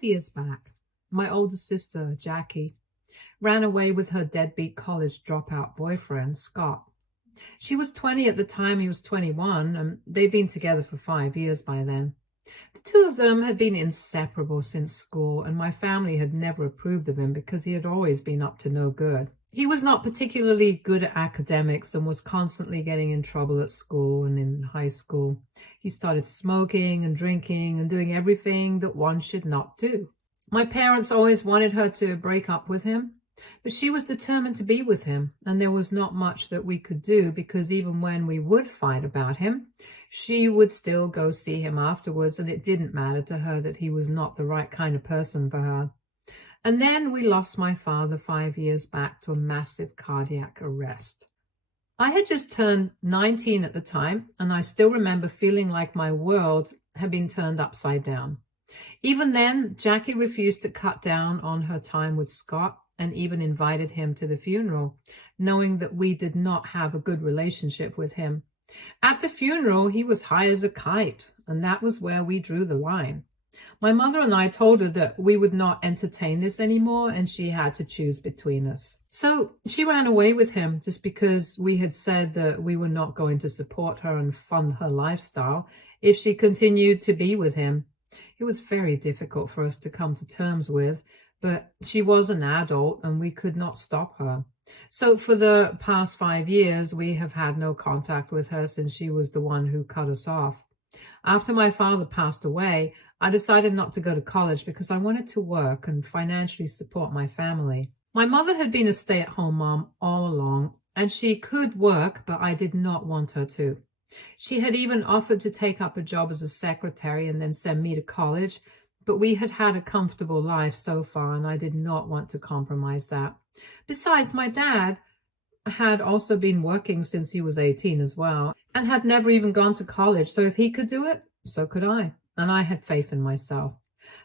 5 years back, my older sister, Jackie, ran away with her deadbeat college dropout boyfriend, Scott. She was 20 at the time he was 21, and they'd been together for 5 years by then. The two of them had been inseparable since school, and my family had never approved of him because he had always been up to no good. He was not particularly good at academics and was constantly getting in trouble at school and in high school. He started smoking and drinking and doing everything that one should not do. My parents always wanted her to break up with him, but she was determined to be with him, and there was not much that we could do because even when we would fight about him, she would still go see him afterwards, and it didn't matter to her that he was not the right kind of person for her. And then we lost my father 5 years back to a massive cardiac arrest. I had just turned 19 at the time, and I still remember feeling like my world had been turned upside down. Even then, Jackie refused to cut down on her time with Scott and even invited him to the funeral, knowing that we did not have a good relationship with him. At the funeral, he was high as a kite, and that was where we drew the line. My mother and I told her that we would not entertain this anymore, and she had to choose between us. So she ran away with him just because we had said that we were not going to support her and fund her lifestyle if she continued to be with him. It was very difficult for us to come to terms with, but she was an adult and we could not stop her. So for the past 5 years, we have had no contact with her since she was the one who cut us off. After my father passed away, I decided not to go to college because I wanted to work and financially support my family. My mother had been a stay-at-home mom all along, and she could work, but I did not want her to. She had even offered to take up a job as a secretary and then send me to college, but we had had a comfortable life so far, and I did not want to compromise that. Besides, my dad had also been working since he was 18 as well, and had never even gone to college, so if he could do it, so could I. And I had faith in myself.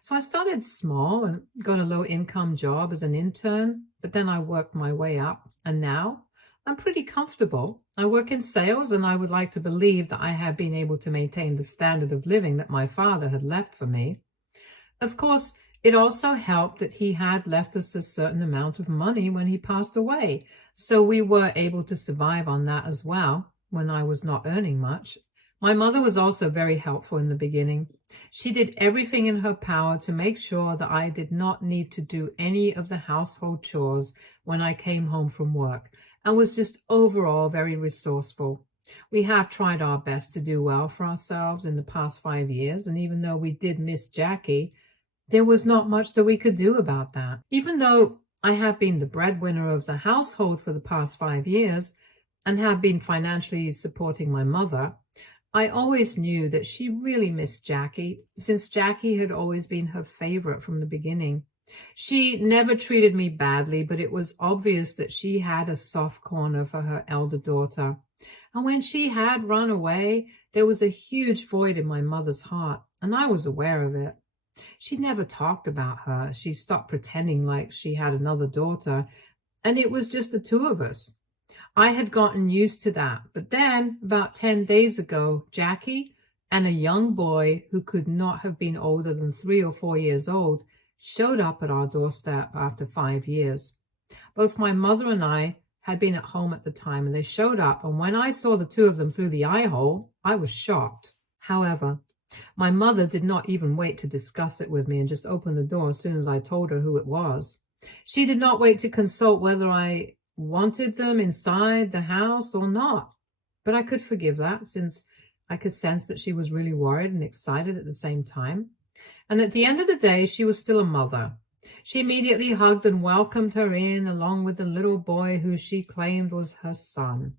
So I started small and got a low-income job as an intern, but then I worked my way up, and now I'm pretty comfortable. I work in sales, and I would like to believe that I have been able to maintain the standard of living that my father had left for me. Of course, it also helped that he had left us a certain amount of money when he passed away, so we were able to survive on that as well when I was not earning much. My mother was also very helpful in the beginning. She did everything in her power to make sure that I did not need to do any of the household chores when I came home from work, and was just overall very resourceful. We have tried our best to do well for ourselves in the past 5 years, and even though we did miss Jackie, there was not much that we could do about that. Even though I have been the breadwinner of the household for the past 5 years and have been financially supporting my mother, I always knew that she really missed Jackie, since Jackie had always been her favorite from the beginning. She never treated me badly, but it was obvious that she had a soft corner for her elder daughter. And when she had run away, there was a huge void in my mother's heart, and I was aware of it. She never talked about her. She stopped pretending like she had another daughter, and it was just the two of us. I had gotten used to that, but then, about 10 days ago, Jackie and a young boy who could not have been older than 3 or 4 years old showed up at our doorstep after 5 years. Both my mother and I had been at home at the time, and they showed up, and when I saw the two of them through the eye hole, I was shocked. However, my mother did not even wait to discuss it with me and just opened the door as soon as I told her who it was. She did not wait to consult whether I wanted them inside the house or not. But I could forgive that, since I could sense that she was really worried and excited at the same time. And at the end of the day, she was still a mother. She immediately hugged and welcomed her in, along with the little boy who she claimed was her son.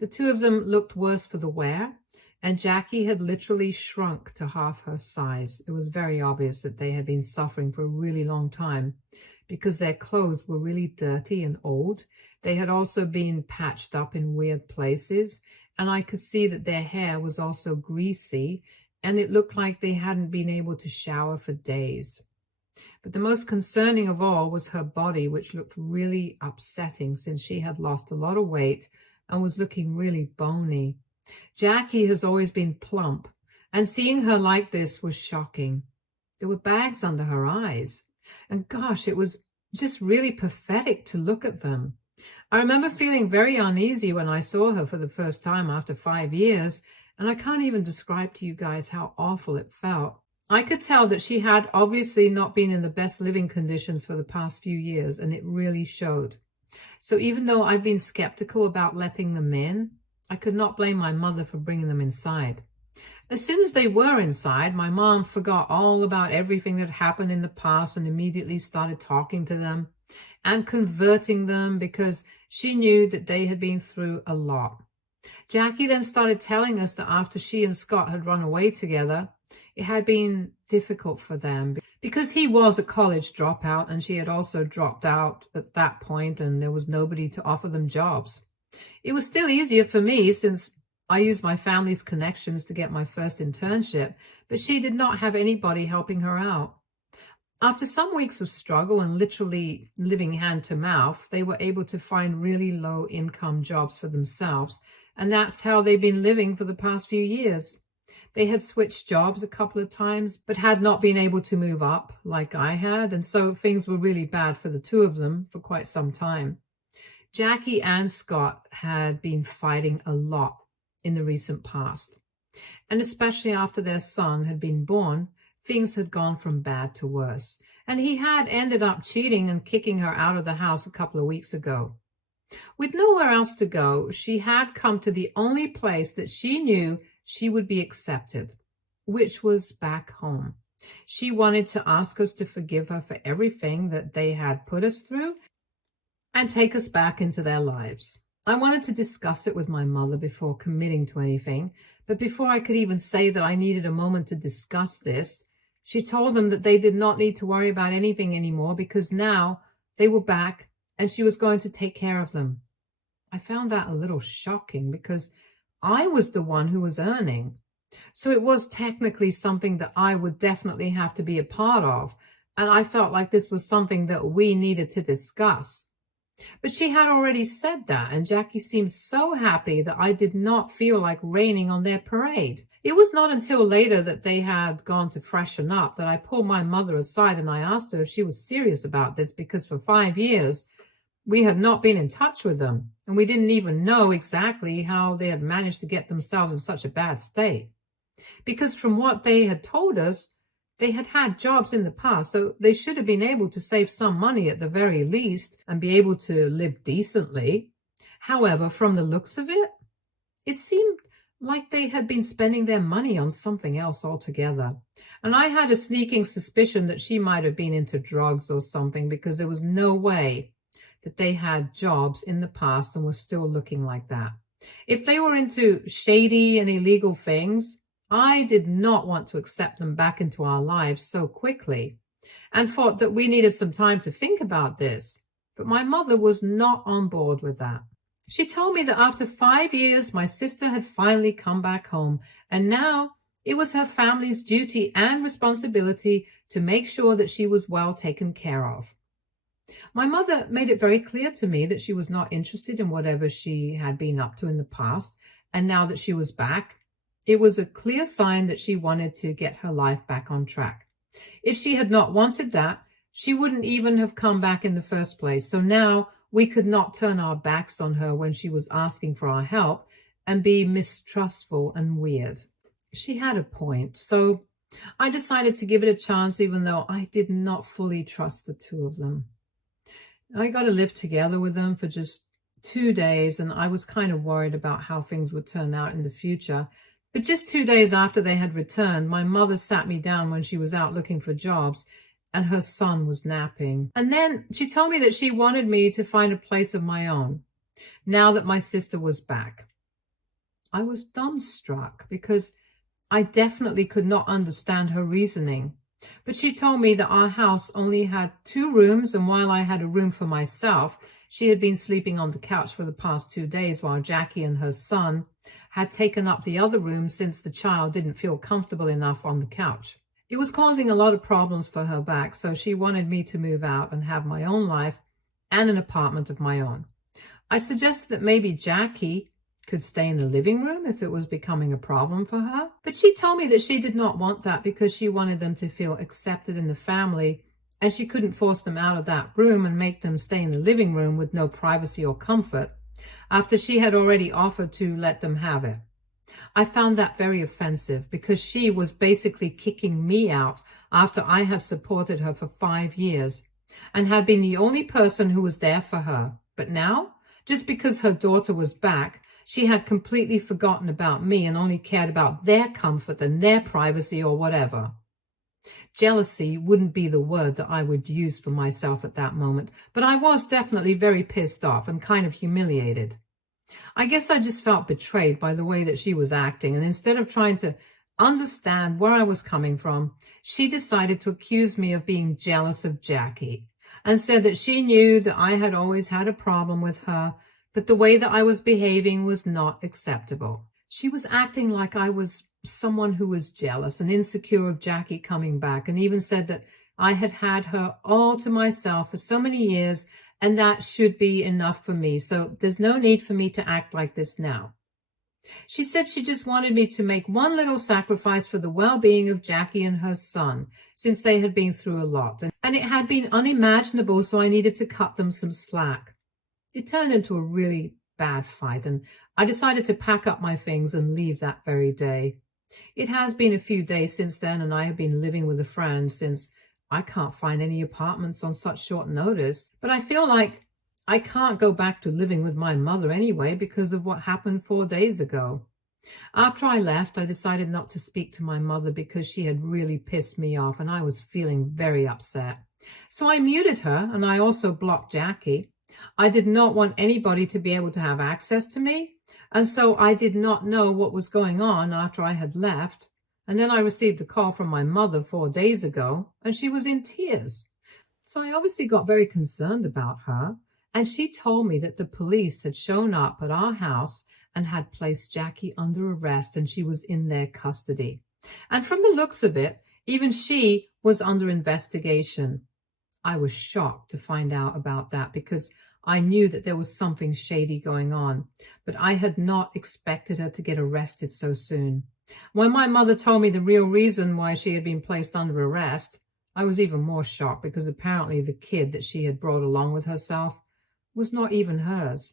The two of them looked worse for the wear, and Jackie had literally shrunk to half her size. It was very obvious that they had been suffering for a really long time because their clothes were really dirty and old. They had also been patched up in weird places, and I could see that their hair was also greasy, and it looked like they hadn't been able to shower for days. But the most concerning of all was her body, which looked really upsetting since she had lost a lot of weight and was looking really bony. Jackie has always been plump, and seeing her like this was shocking. There were bags under her eyes. And gosh, it was just really pathetic to look at them. I remember feeling very uneasy when I saw her for the first time after 5 years, and I can't even describe to you guys how awful it felt. I could tell that she had obviously not been in the best living conditions for the past few years, and it really showed. So even though I've been skeptical about letting them in, I could not blame my mother for bringing them inside. As soon as they were inside, my mom forgot all about everything that happened in the past and immediately started talking to them and converting them because she knew that they had been through a lot. Jackie then started telling us that after she and Scott had run away together, it had been difficult for them because he was a college dropout and she had also dropped out at that point and there was nobody to offer them jobs. It was still easier for me since I used my family's connections to get my first internship, but she did not have anybody helping her out. After some weeks of struggle and literally living hand to mouth, they were able to find really low income jobs for themselves, and that's how they've been living for the past few years. They had switched jobs a couple of times, but had not been able to move up like I had, and so things were really bad for the two of them for quite some time. Jackie and Scott had been fighting a lot in the recent past, and especially after their son had been born, things had gone from bad to worse, and he had ended up cheating and kicking her out of the house a couple of weeks ago. With nowhere else to go, she had come to the only place that she knew she would be accepted, which was back home. She wanted to ask us to forgive her for everything that they had put us through and take us back into their lives. I wanted to discuss it with my mother before committing to anything, but before I could even say that I needed a moment to discuss this, she told them that they did not need to worry about anything anymore because now they were back and she was going to take care of them. I found that a little shocking because I was the one who was earning. So it was technically something that I would definitely have to be a part of, and I felt like this was something that we needed to discuss. But she had already said that, and Jackie seemed so happy that I did not feel like raining on their parade. It was not until later that they had gone to freshen up that I pulled my mother aside and I asked her if she was serious about this, because for 5 years we had not been in touch with them, and we didn't even know exactly how they had managed to get themselves in such a bad state. Because from what they had told us, they had had jobs in the past, so they should have been able to save some money at the very least and be able to live decently. However, from the looks of it, it seemed like they had been spending their money on something else altogether. And I had a sneaking suspicion that she might have been into drugs or something, because there was no way that they had jobs in the past and were still looking like that. If they were into shady and illegal things, I did not want to accept them back into our lives so quickly, and thought that we needed some time to think about this. But my mother was not on board with that. She told me that after 5 years, my sister had finally come back home, and now it was her family's duty and responsibility to make sure that she was well taken care of. My mother made it very clear to me that she was not interested in whatever she had been up to in the past, and now that she was back, it was a clear sign that she wanted to get her life back on track. If she had not wanted that, she wouldn't even have come back in the first place. So now we could not turn our backs on her when she was asking for our help and be mistrustful and weird. She had a point, so I decided to give it a chance, even though I did not fully trust the two of them. I got to live together with them for just 2 days, and I was kind of worried about how things would turn out in the future. But just 2 days after they had returned, my mother sat me down when she was out looking for jobs, and her son was napping. And then she told me that she wanted me to find a place of my own, now that my sister was back. I was dumbstruck because I definitely could not understand her reasoning. But she told me that our house only had 2 rooms, and while I had a room for myself, she had been sleeping on the couch for the past 2 days while Jackie and her son had taken up the other room since the child didn't feel comfortable enough on the couch. It was causing a lot of problems for her back, so she wanted me to move out and have my own life and an apartment of my own. I suggested that maybe Jackie could stay in the living room if it was becoming a problem for her. But she told me that she did not want that because she wanted them to feel accepted in the family, and she couldn't force them out of that room and make them stay in the living room with no privacy or comfort after she had already offered to let them have it. I found that very offensive because she was basically kicking me out after I had supported her for 5 years and had been the only person who was there for her. But now, just because her daughter was back, she had completely forgotten about me and only cared about their comfort and their privacy or whatever. Jealousy wouldn't be the word that I would use for myself at that moment, but I was definitely very pissed off and kind of humiliated. I guess I just felt betrayed by the way that she was acting, and instead of trying to understand where I was coming from, she decided to accuse me of being jealous of Jackie and said that she knew that I had always had a problem with her, but the way that I was behaving was not acceptable. She was acting like I was someone who was jealous and insecure of Jackie coming back, and even said that I had had her all to myself for so many years and that should be enough for me, so there's no need for me to act like this now. She said she just wanted me to make one little sacrifice for the well-being of Jackie and her son, since they had been through a lot, and it had been unimaginable, so I needed to cut them some slack. It turned into a really bad fight, and I decided to pack up my things and leave that very day. It has been a few days since then, and I have been living with a friend since I can't find any apartments on such short notice. But I feel like I can't go back to living with my mother anyway because of what happened 4 days ago. After I left, I decided not to speak to my mother because she had really pissed me off and I was feeling very upset. So I muted her, and I also blocked Jackie. I did not want anybody to be able to have access to me, and so I did not know what was going on after I had left. And then I received a call from my mother 4 days ago, and she was in tears. So I obviously got very concerned about her, and she told me that the police had shown up at our house and had placed Jackie under arrest, and she was in their custody. And from the looks of it, even she was under investigation. I was shocked to find out about that because I knew that there was something shady going on, but I had not expected her to get arrested so soon. When my mother told me the real reason why she had been placed under arrest, I was even more shocked because apparently the kid that she had brought along with herself was not even hers.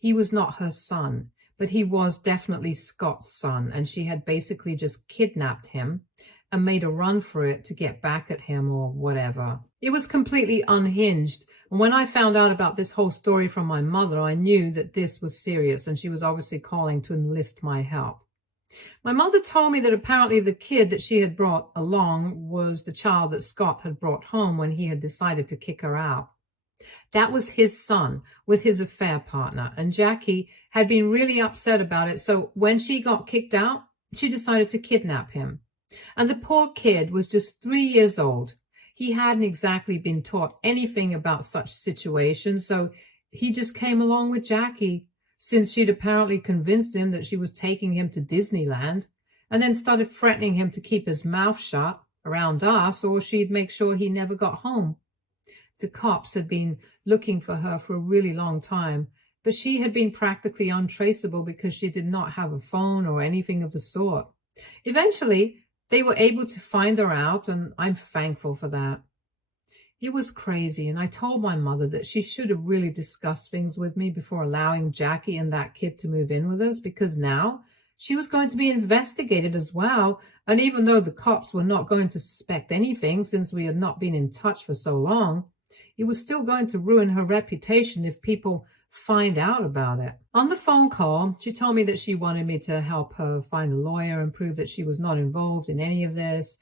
He was not her son, but he was definitely Scott's son, and she had basically just kidnapped him and made a run for it to get back at him or whatever. It was completely unhinged, and when I found out about this whole story from my mother, I knew that this was serious, and she was obviously calling to enlist my help. My mother told me that apparently the kid that she had brought along was the child that Scott had brought home when he had decided to kick her out. That was his son with his affair partner, and Jackie had been really upset about it, so when she got kicked out, she decided to kidnap him. And the poor kid was just 3 years old. He hadn't exactly been taught anything about such situations, so he just came along with Jackie, since she'd apparently convinced him that she was taking him to Disneyland, and then started threatening him to keep his mouth shut around us or she'd make sure he never got home. The cops had been looking for her for a really long time, but she had been practically untraceable because she did not have a phone or anything of the sort. Eventually, they were able to find her out, and I'm thankful for that. It was crazy, and I told my mother that she should have really discussed things with me before allowing Jackie and that kid to move in with us, because now she was going to be investigated as well, and even though the cops were not going to suspect anything since we had not been in touch for so long, it was still going to ruin her reputation if people find out about it. On the phone call, she told me that she wanted me to help her find a lawyer and prove that she was not involved in any of this.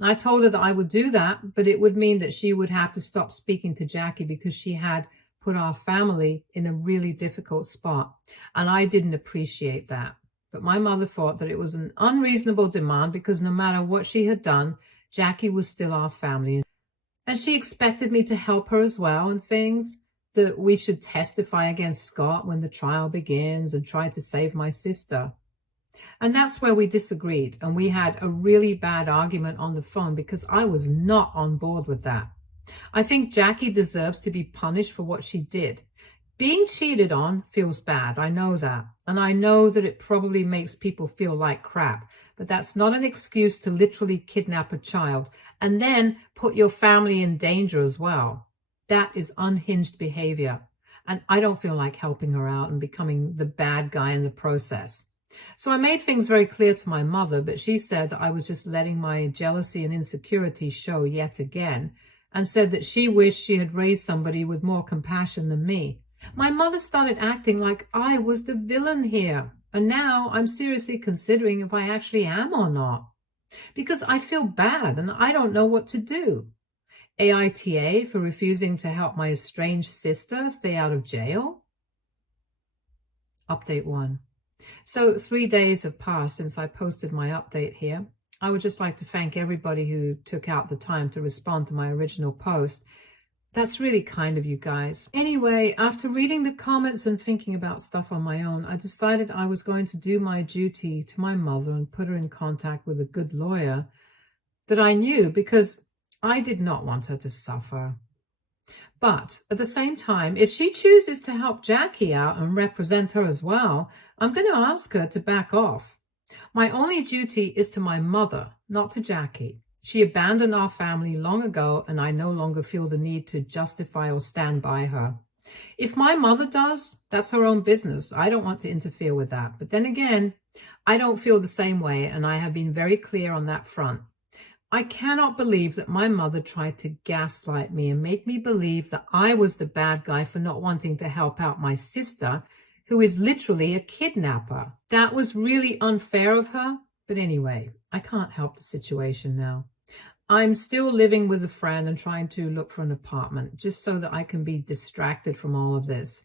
I told her that I would do that, but it would mean that she would have to stop speaking to Jackie because she had put our family in a really difficult spot, and I didn't appreciate that. But my mother thought that it was an unreasonable demand because no matter what she had done, Jackie was still our family. And she expected me to help her as well and things, that we should testify against Scott when the trial begins and try to save my sister. And that's where we disagreed, and we had a really bad argument on the phone because I was not on board with that. I think Jackie deserves to be punished for what she did. Being cheated on feels bad. I know that. And I know that it probably makes people feel like crap. But that's not an excuse to literally kidnap a child and then put your family in danger as well. That is unhinged behavior. And I don't feel like helping her out and becoming the bad guy in the process. So I made things very clear to my mother, but she said that I was just letting my jealousy and insecurity show yet again, and said that she wished she had raised somebody with more compassion than me. My mother started acting like I was the villain here, and now I'm seriously considering if I actually am or not, because I feel bad and I don't know what to do. AITA for refusing to help my estranged sister stay out of jail? Update 1. So 3 days have passed since I posted my update here. I would just like to thank everybody who took out the time to respond to my original post. That's really kind of you guys. Anyway, after reading the comments and thinking about stuff on my own, I decided I was going to do my duty to my mother and put her in contact with a good lawyer that I knew, because I did not want her to suffer. But at the same time, if she chooses to help Jackie out and represent her as well, I'm going to ask her to back off. My only duty is to my mother, not to Jackie. She abandoned our family long ago, and I no longer feel the need to justify or stand by her. If my mother does, that's her own business. I don't want to interfere with that. But then again, I don't feel the same way, and I have been very clear on that front. I cannot believe that my mother tried to gaslight me and make me believe that I was the bad guy for not wanting to help out my sister, who is literally a kidnapper. That was really unfair of her. But anyway, I can't help the situation now. I'm still living with a friend and trying to look for an apartment just so that I can be distracted from all of this.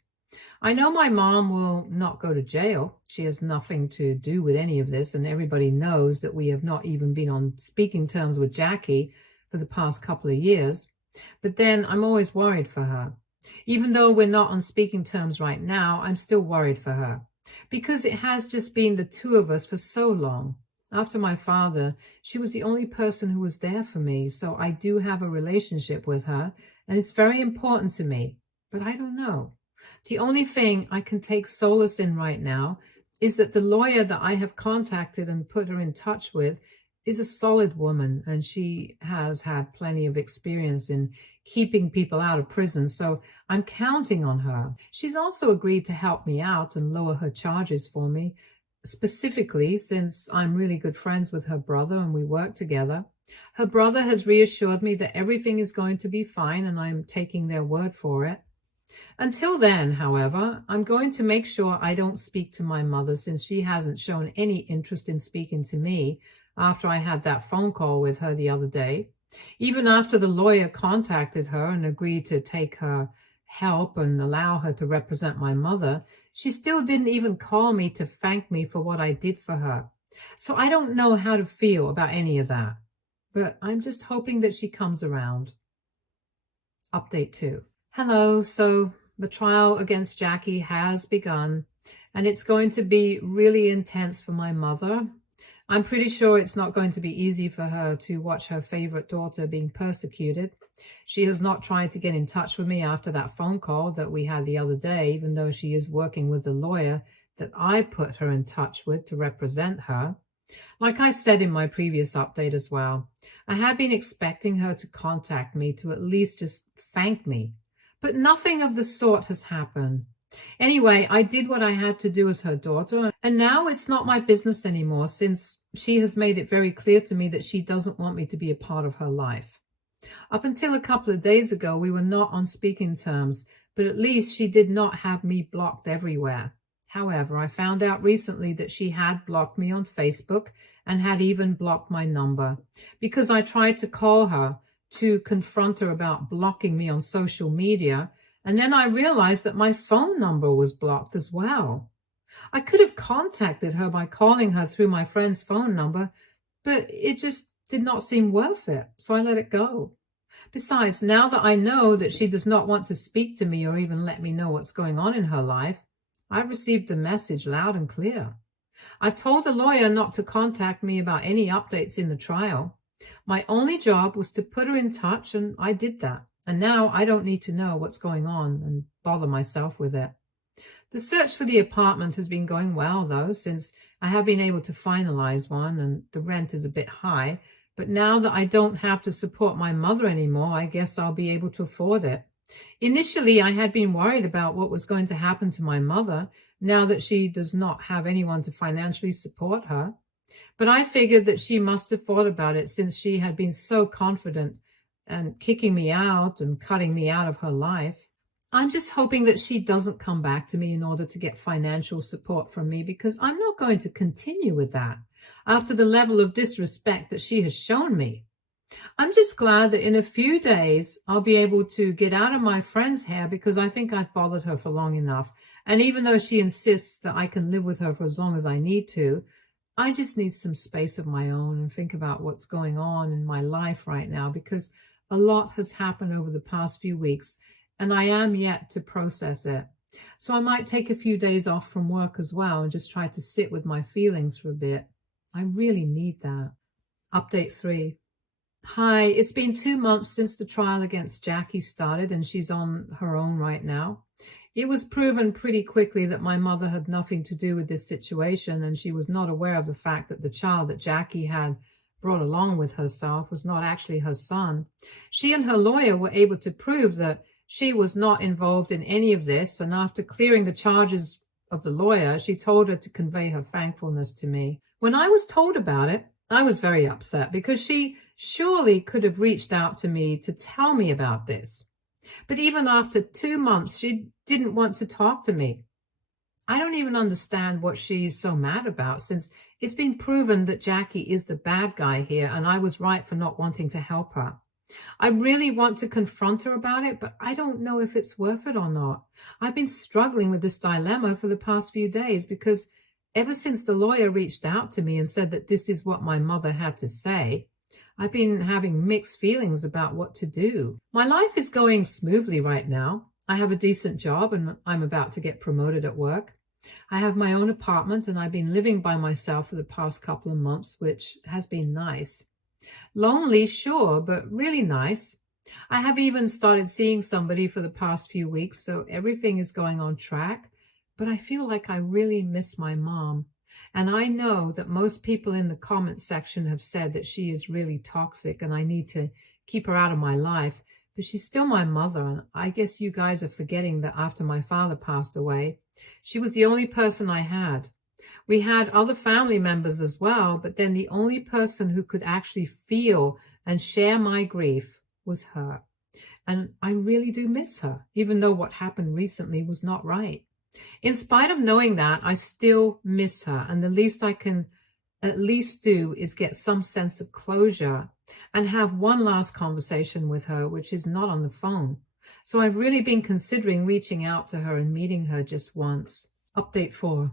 I know my mom will not go to jail. She has nothing to do with any of this, and everybody knows that we have not even been on speaking terms with Jackie for the past couple of years. But then I'm always worried for her. Even though we're not on speaking terms right now, I'm still worried for her, because it has just been the two of us for so long. After my father, she was the only person who was there for me, so I do have a relationship with her, and it's very important to me. But I don't know. The only thing I can take solace in right now is that the lawyer that I have contacted and put her in touch with is a solid woman, and she has had plenty of experience in keeping people out of prison, so I'm counting on her. She's also agreed to help me out and lower her charges for me, specifically since I'm really good friends with her brother and we work together. Her brother has reassured me that everything is going to be fine, and I'm taking their word for it. Until then, however, I'm going to make sure I don't speak to my mother, since she hasn't shown any interest in speaking to me after I had that phone call with her the other day. Even after the lawyer contacted her and agreed to take her help and allow her to represent my mother, she still didn't even call me to thank me for what I did for her. So I don't know how to feel about any of that. But I'm just hoping that she comes around. Update 2. Hello, so the trial against Jackie has begun, and it's going to be really intense for my mother. I'm pretty sure it's not going to be easy for her to watch her favorite daughter being persecuted. She has not tried to get in touch with me after that phone call that we had the other day, even though she is working with the lawyer that I put her in touch with to represent her. Like I said in my previous update as well, I had been expecting her to contact me to at least just thank me. But nothing of the sort has happened. Anyway, I did what I had to do as her daughter, and now it's not my business anymore, since she has made it very clear to me that she doesn't want me to be a part of her life. Up until a couple of days ago, we were not on speaking terms, but at least she did not have me blocked everywhere. However, I found out recently that she had blocked me on Facebook and had even blocked my number, because I tried to call her to confront her about blocking me on social media, and then I realized that my phone number was blocked as well. I could have contacted her by calling her through my friend's phone number, but it just did not seem worth it, so I let it go. Besides, now that I know that she does not want to speak to me or even let me know what's going on in her life, I've received the message loud and clear. I've told the lawyer not to contact me about any updates in the trial. My only job was to put her in touch, and I did that. And now I don't need to know what's going on and bother myself with it. The search for the apartment has been going well, though, since I have been able to finalize one, and the rent is a bit high. But now that I don't have to support my mother anymore, I guess I'll be able to afford it. Initially, I had been worried about what was going to happen to my mother now that she does not have anyone to financially support her. But I figured that she must have thought about it since she had been so confident and kicking me out and cutting me out of her life. I'm just hoping that she doesn't come back to me in order to get financial support from me, because I'm not going to continue with that after the level of disrespect that she has shown me. I'm just glad that in a few days I'll be able to get out of my friend's hair, because I think I've bothered her for long enough. And even though she insists that I can live with her for as long as I need to, I just need some space of my own and think about what's going on in my life right now, because a lot has happened over the past few weeks and I am yet to process it. So I might take a few days off from work as well and just try to sit with my feelings for a bit. I really need that. Update 3. Hi, it's been 2 months since the trial against Jackie started, and she's on her own right now. It was proven pretty quickly that my mother had nothing to do with this situation, and she was not aware of the fact that the child that Jackie had brought along with herself was not actually her son. She and her lawyer were able to prove that she was not involved in any of this, and after clearing the charges of the lawyer, she told her to convey her thankfulness to me. When I was told about it, I was very upset, because she surely could have reached out to me to tell me about this. But even after 2 months, she didn't want to talk to me. I don't even understand what she's so mad about, since it's been proven that Jackie is the bad guy here, and I was right for not wanting to help her. I really want to confront her about it, but I don't know if it's worth it or not. I've been struggling with this dilemma for the past few days, because ever since the lawyer reached out to me and said that this is what my mother had to say, I've been having mixed feelings about what to do. My life is going smoothly right now. I have a decent job and I'm about to get promoted at work. I have my own apartment and I've been living by myself for the past couple of months, which has been nice. Lonely, sure, but really nice. I have even started seeing somebody for the past few weeks, so everything is going on track. But I feel like I really miss my mom. And I know that most people in the comment section have said that she is really toxic and I need to keep her out of my life. But she's still my mother, and I guess you guys are forgetting that after my father passed away, she was the only person I had. We had other family members as well, but then the only person who could actually feel and share my grief was her. And I really do miss her, even though what happened recently was not right. In spite of knowing that, I still miss her, and the least I can at least do is get some sense of closure and have one last conversation with her, which is not on the phone. So I've really been considering reaching out to her and meeting her just once. Update 4.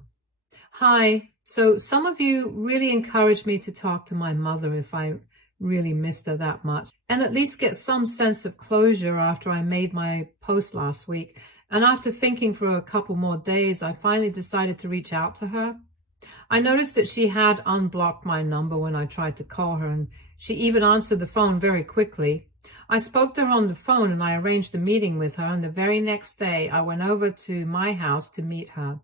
Hi. So some of you really encouraged me to talk to my mother if I really missed her that much, and at least get some sense of closure after I made my post last week. And after thinking for a couple more days, I finally decided to reach out to her. I noticed that she had unblocked my number when I tried to call her, and she even answered the phone very quickly. I spoke to her on the phone and I arranged a meeting with her, and the very next day I went over to my house to meet her.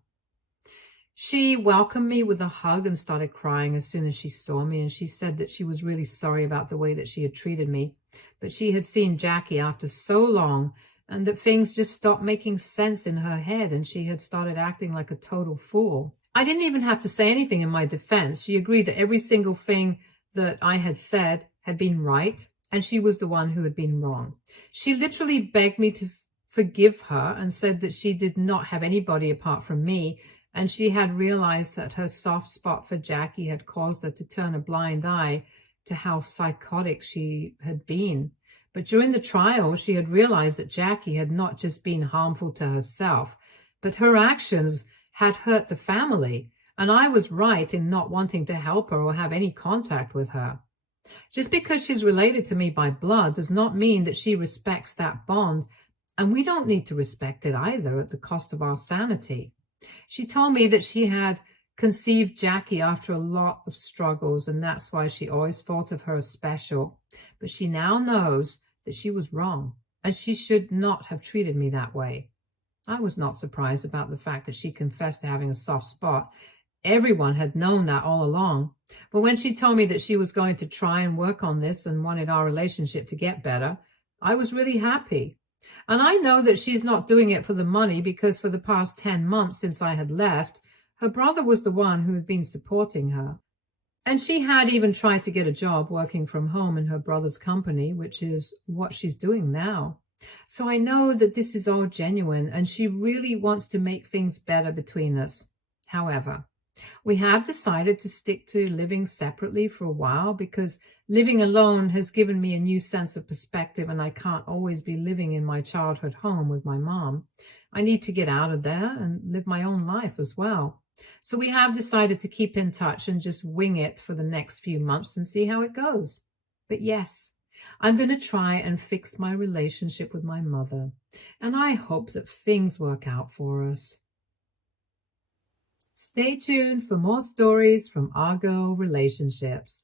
She welcomed me with a hug and started crying as soon as she saw me, and she said that she was really sorry about the way that she had treated me, but she had seen Jackie after so long, and that things just stopped making sense in her head, and she had started acting like a total fool. I didn't even have to say anything in my defense. She agreed that every single thing that I had said had been right, and she was the one who had been wrong. She literally begged me to forgive her and said that she did not have anybody apart from me, and she had realized that her soft spot for Jackie had caused her to turn a blind eye to how psychotic she had been. But during the trial, she had realized that Jackie had not just been harmful to herself, but her actions had hurt the family, and I was right in not wanting to help her or have any contact with her. Just because she's related to me by blood does not mean that she respects that bond, and we don't need to respect it either at the cost of our sanity. She told me that she had conceived Jackie after a lot of struggles, and that's why she always thought of her as special. But she now knows that she was wrong, and she should not have treated me that way. I was not surprised about the fact that she confessed to having a soft spot. Everyone had known that all along. But when she told me that she was going to try and work on this and wanted our relationship to get better, I was really happy. And I know that she's not doing it for the money, because for the past 10 months since I had left, her brother was the one who had been supporting her. And she had even tried to get a job working from home in her brother's company, which is what she's doing now. So I know that this is all genuine, and she really wants to make things better between us. However, we have decided to stick to living separately for a while, because living alone has given me a new sense of perspective, and I can't always be living in my childhood home with my mom. I need to get out of there and live my own life as well. So we have decided to keep in touch and just wing it for the next few months and see how it goes. But yes, I'm going to try and fix my relationship with my mother, and I hope that things work out for us. Stay tuned for more stories from Argo Relationships.